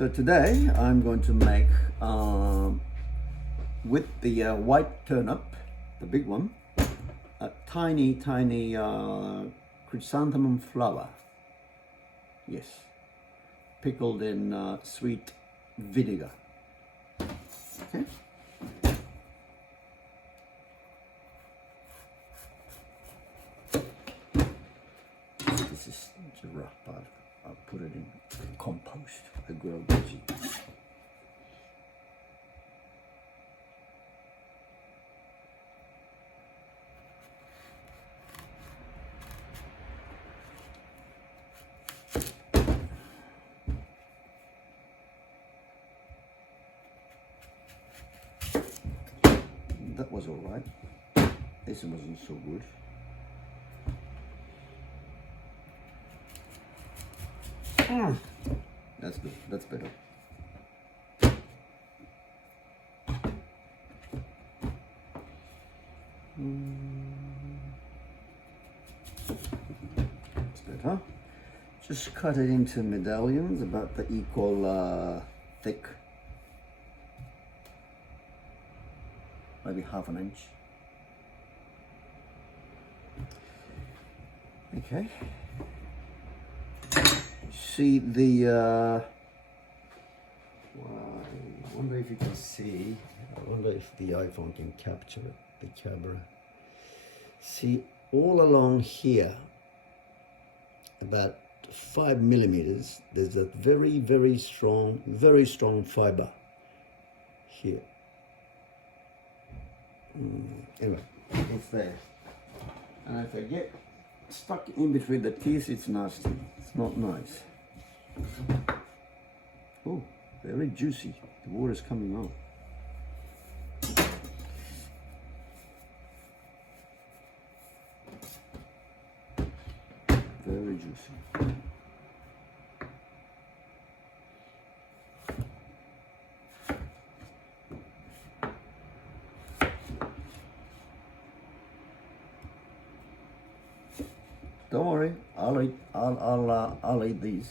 So today I'm going to make with the white turnip, the big one, a tiny chrysanthemum flower. Yes, pickled in sweet vinegar. Okay. This is the rough part. I'll put it in compost. I grow veggies. That was all right. This wasn't so good. That's good. That's better. That's better. Just cut it into medallions about the equal thick. Maybe half an inch. Okay. See the, well, I wonder if you can see, I wonder if the iPhone can capture it, the camera. See, all along here, about 5 millimeters, there's a very strong fiber here. Anyway, it's there. And if I get stuck in between the teeth, it's nasty. It's not nice. Oh, very juicy. The water's coming out. Very juicy. Don't worry, I'll eat these.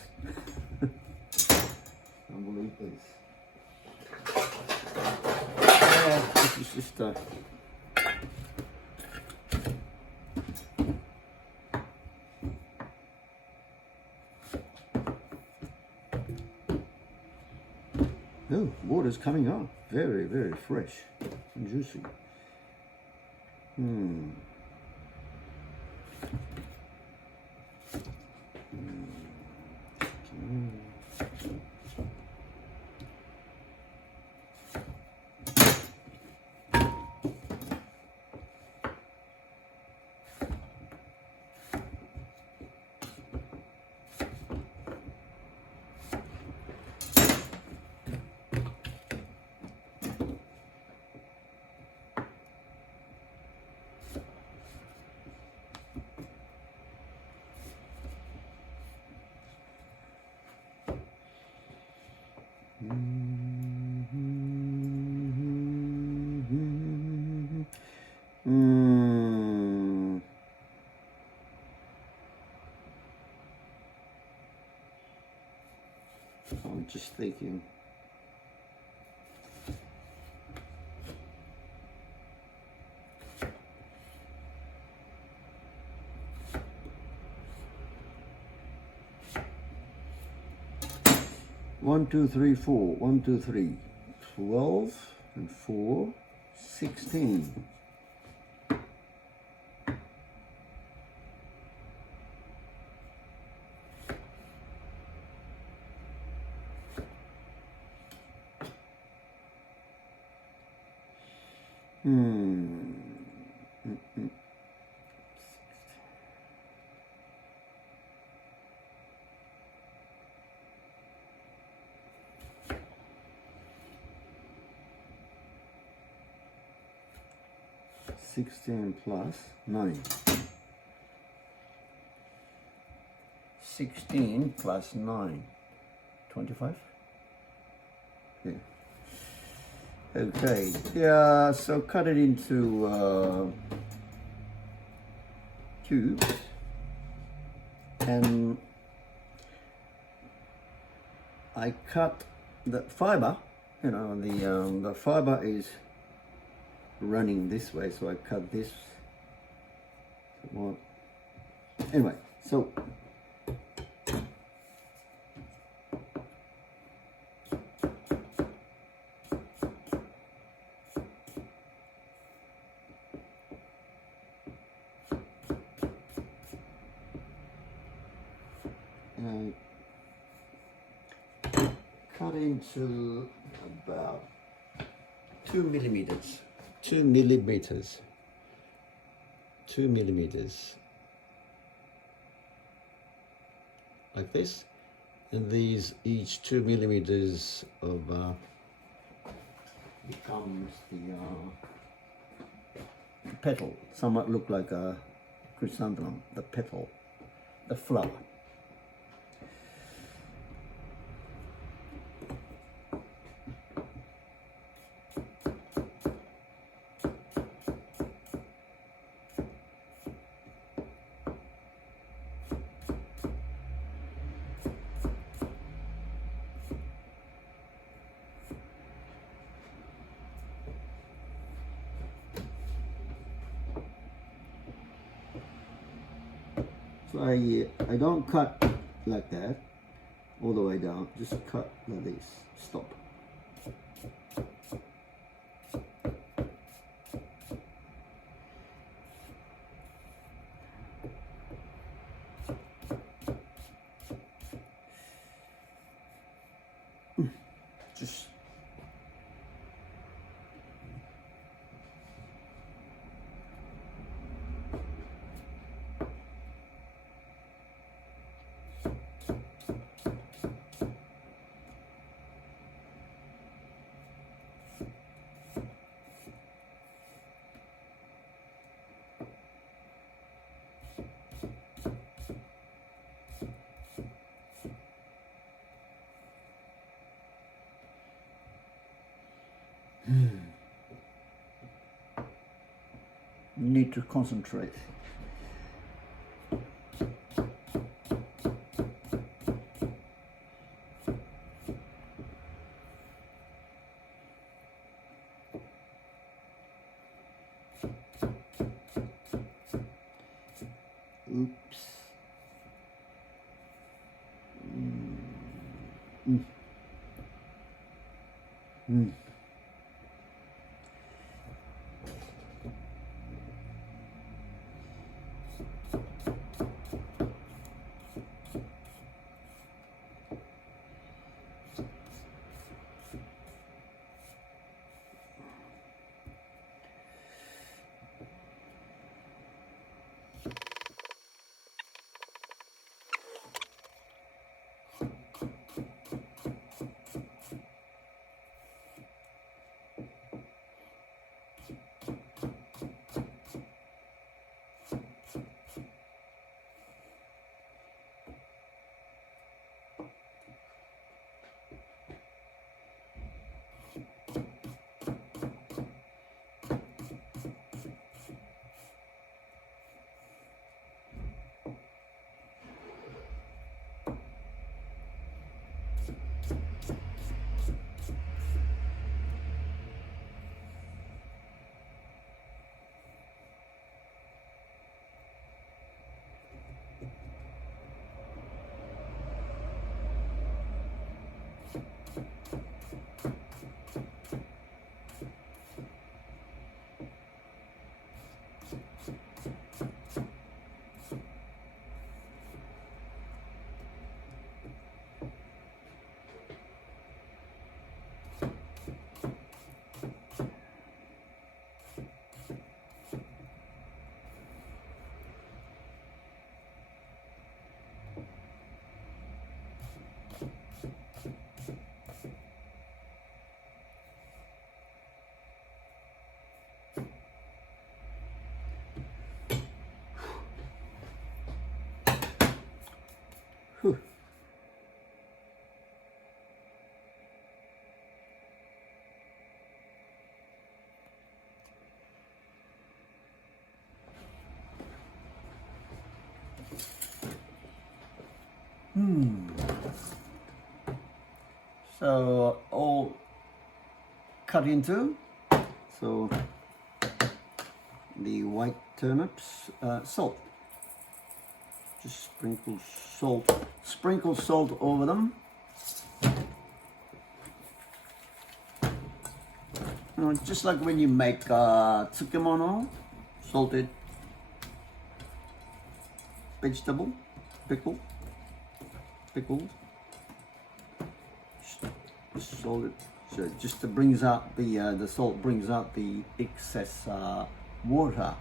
I will eat these. This is just oh, water's coming out. Very fresh and juicy. I'm just thinking. One, two, three, four. 1, 2, 3. 12 and 4, 16. Sixteen plus 9. 16 plus 9. 25? Yeah. Okay. Yeah, so cut it into cubes. And I cut the fiber, you know, the fiber is running this way, so I cut this one. Anyway, so cut into about 2 millimeters, 2 millimeters, 2 millimeters, like this, and these each 2 millimeters of becomes the petal. Somewhat look like a chrysanthemum, the petal, the flower. So I don't cut like that all the way down, just cut like this, stop. Just need to concentrate. Oops. Whew. So all cut into. So the white turnips, salt. Just sprinkle salt over them. Just like when you make tsukemono, salted vegetable, pickled, salted. So just brings out the salt brings out the excess water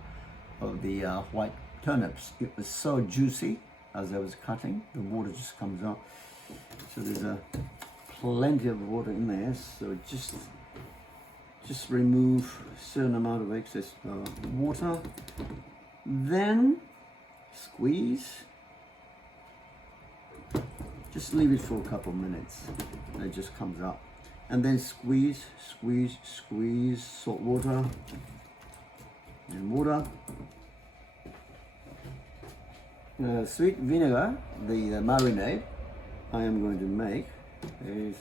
of the white turnips. It was so juicy as I was cutting. The water just comes out. So there's plenty of water in there. So just remove a certain amount of excess water. Then squeeze. Just leave it for a couple of minutes. It just comes out. And then squeeze salt water and water. Sweet vinegar, the marinade I am going to make is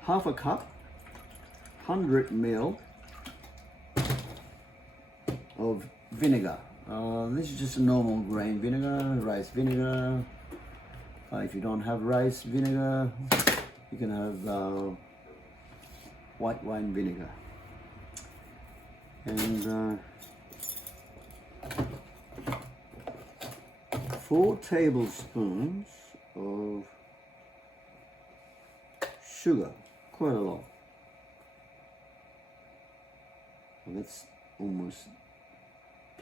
half a cup, 100 ml of vinegar. This is just a normal grain vinegar, rice vinegar. If you don't have rice vinegar, you can have white wine vinegar. And 4 tablespoons of sugar, quite a lot. Well, that's almost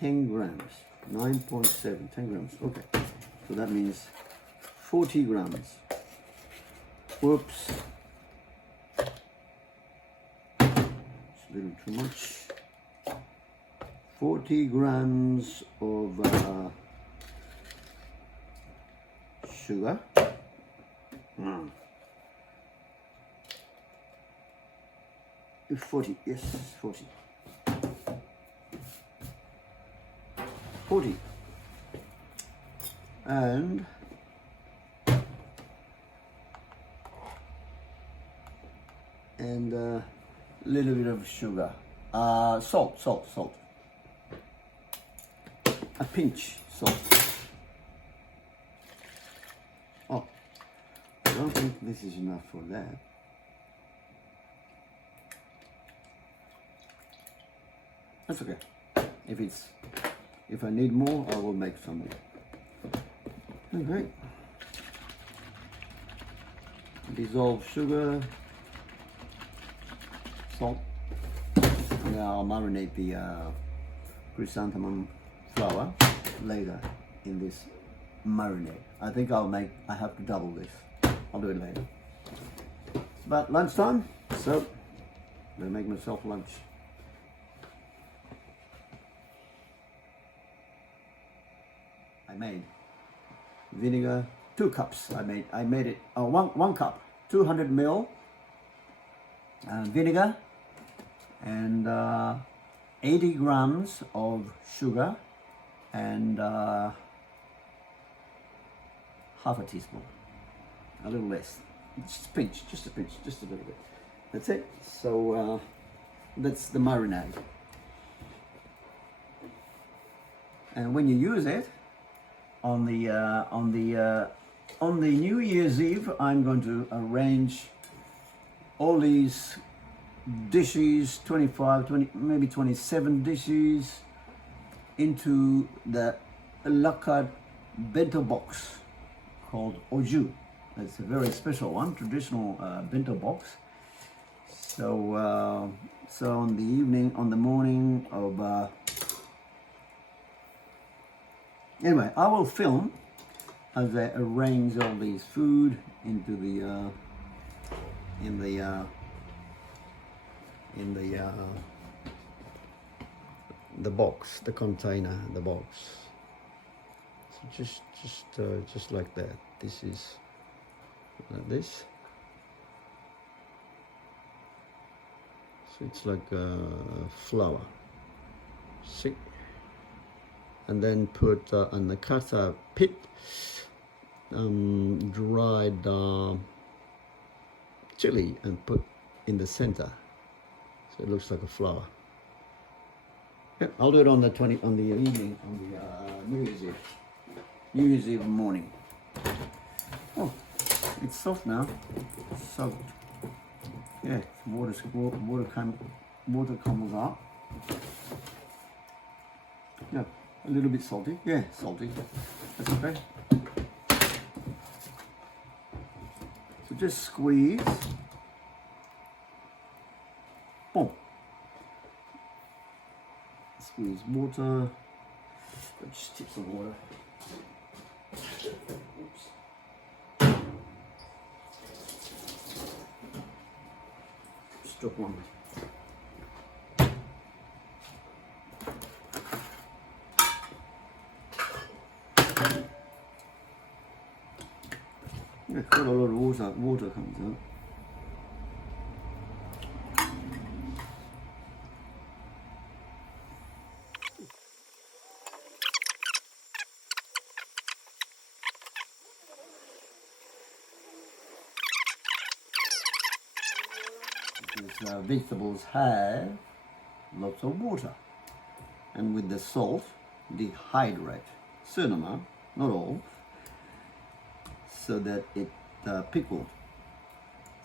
10 grams, 9.7, 10 grams. Okay, so that means 40 grams. Whoops, it's a little too much. 40 grams of sugar. 40, yes, 40. 40. And a little bit of sugar. Salt. A pinch salt. Oh, I don't think this is enough for that. That's okay. If I need more, I will make some more. Okay. Dissolve sugar, salt. And I'll marinate the chrysanthemum flour later in this marinade. I think I have to double this. I'll do it later. It's about lunchtime, so I'm gonna make myself lunch. I made vinegar, 2 cups. I made it one cup, 200 ml vinegar, and 80 grams of sugar, and half a teaspoon, a little less, just a pinch, just a little bit. That's it. So that's the marinade. And when you use it on the New Year's Eve, I'm going to arrange all these dishes, 25, maybe 27 dishes, into the lacquered bento box called oju. It's a very special one, traditional bento box. So on the morning of anyway, I will film as I arrange all these food into the box, the container, the box. So just like that. This is like this. So it's like flour. See? And then put on the kasa pit dried chili and put in the center, so it looks like a flower. Yeah, I'll do it on the evening, on the New Year's Eve. New Year's Eve morning. Oh, it's soft now. It's soaked. Yeah, water comes up. Yeah, a little bit salty. Yeah, salty. That's okay. So just squeeze. Boom. Squeeze water. Just tip some water. Oops. Just drop one. Yeah, quite a lot of water comes out. Because vegetables have lots of water, and with the salt dehydrate certain amount, not all, so that it pickled,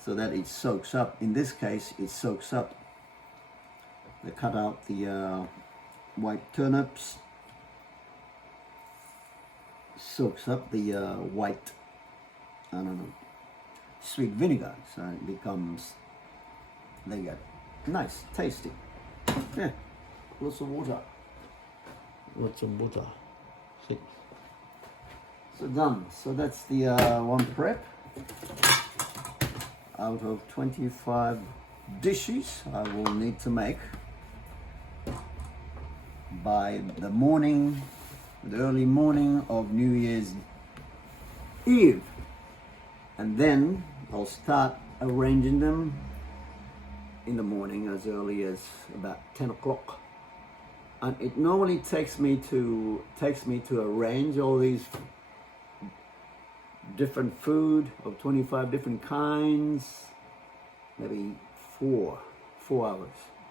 so that it soaks up. In this case, it soaks up. They cut out the white turnips, soaks up the white, I don't know, sweet vinegar, so it becomes, they get nice, tasty. Yeah, lots of water. Lots of butter. See. So done. So that's the one prep out of 25 dishes I will need to make by the morning, the early morning of New Year's Eve. And then I'll start arranging them in the morning as early as about 10 o'clock. And it normally takes me to arrange all these different food of 25 different kinds, maybe four hours.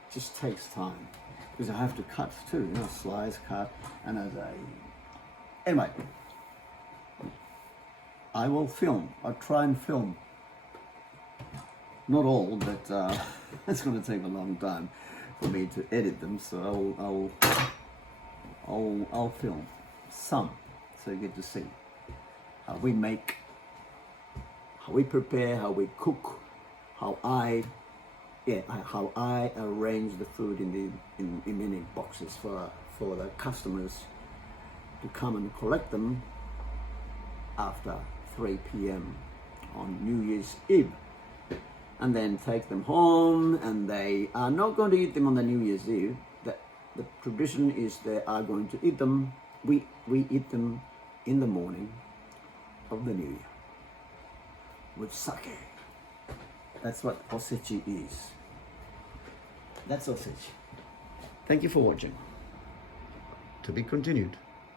It just takes time because I have to cut too, slice, cut, and anyway, I will film. I'll try and film. Not all, but it's going to take a long time for me to edit them, so I'll film some, so you get to see how we make, how we prepare, how we cook, how I arrange the food in many boxes for the customers to come and collect them after 3 p.m. on New Year's Eve, and then take them home. And they are not going to eat them on the New Year's Eve. The tradition is they are going to eat them. We eat them in the morning of the New Year with sake. That's what osechi is. That's osechi. Thank you for watching. To be continued.